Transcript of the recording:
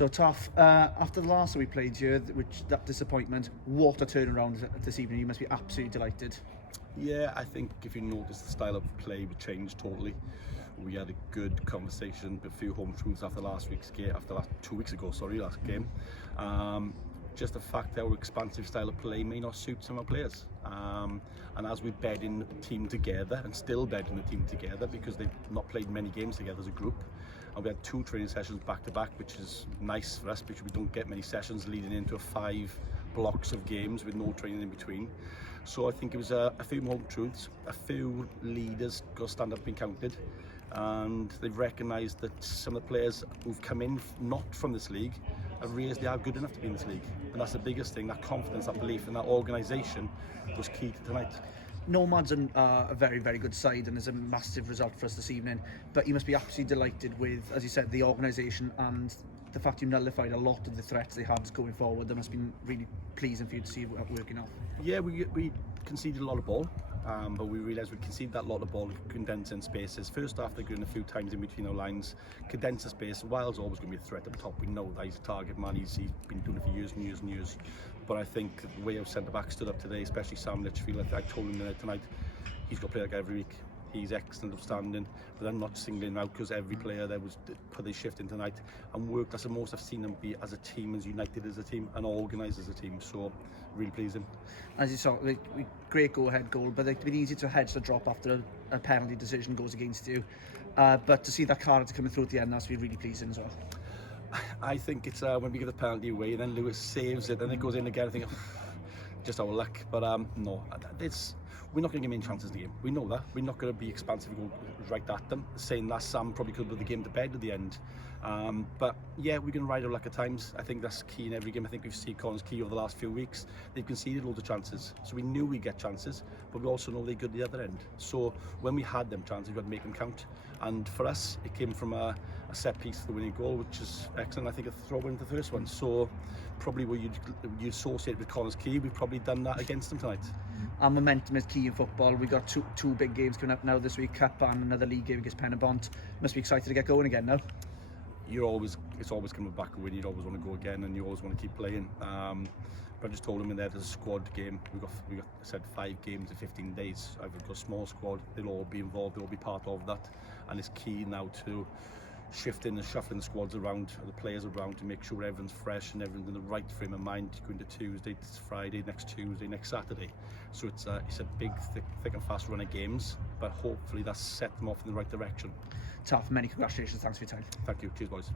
So Taff, after the last we played here, which that disappointment, what a turnaround this evening. You must be absolutely delighted. Yeah, I think if you notice, the style of play we changed totally. We had a good conversation, a few home truths after last 2 weeks ago, last game. Just the fact that our expansive style of play may not suit some of our players. And as we bed in the team together, and still bed in the team together because they've not played many games together as a group, and we had 2 training sessions back to back, which is nice for us because we don't get many sessions leading into 5 blocks of games with no training in between. So I think it was a few home truths, a few leaders got to stand up and counted, and they've recognised that some of the players who've come in not from this league have realised they are good enough to be in this league, and that's the biggest thing. That confidence, that belief in that organisation was key to tonight. Nomads are a very, very good side, and there's a massive result for us this evening. But you must be absolutely delighted with, as you said, the organisation and the fact you nullified a lot of the threats they had going forward. That must have been really pleasing for you to see it working off. Yeah, we conceded a lot of ball, but we realised we conceded that lot of ball, condensing spaces. First half, they're going a few times in between our lines, condense the space. Wild's always going to be a threat up top. We know that he's a target man. He's been doing it for years and years and years. But I think the way our centre back stood up today, especially Sam Litchfield, I told him tonight, he's got to play like every week. He's excellent, outstanding, but I'm not singling him out because every player there put their shift in tonight and worked. That's the most I've seen them be as a team, as united as a team and organised as a team. So really pleasing. As you saw, great go-ahead goal, but it's been easy to hedge the drop after a penalty decision goes against you. But to see that character coming through at the end, that's been really pleasing as well. I think it's when we give the penalty away, then Lewis saves it, and it goes in again. I think just our luck, but no, we're not going to give many chances in the game. We know that. We're not going to be expansive and go right at them. Saying that, Sam probably could put the game to bed at the end. But yeah, we can ride our luck at times. I think that's key in every game. I think we've seen Connah's key over the last few weeks. They've conceded loads of chances, so we knew we'd get chances, but we also know they're good at the other end. So when we had them chances, we've got to make them count. And for us, it came from a set piece for the winning goal, which is excellent. I think a throw in the first one. So probably where you'd associate with Connah's key, we've probably done that against them tonight. And momentum is key in football. We've got two big games coming up now this week, Cup and another league game against Penabont. Must be excited to get going again now. It's always coming back a win. You'd always want to go again, and you always want to keep playing. But I just told him in there's a squad game. We got I said 5 games in 15 days. I've got a small squad. They'll all be involved. They'll all be part of that, and it's key now to shifting and shuffling the squads around, the players around, to make sure everyone's fresh and everyone's in the right frame of mind going to Tuesday, Friday, next Tuesday, next Saturday. So it's a big, thick and fast run of games, but hopefully that's set them off in the right direction. Taff, many congratulations. Thanks for your time. Thank you. Cheers, boys.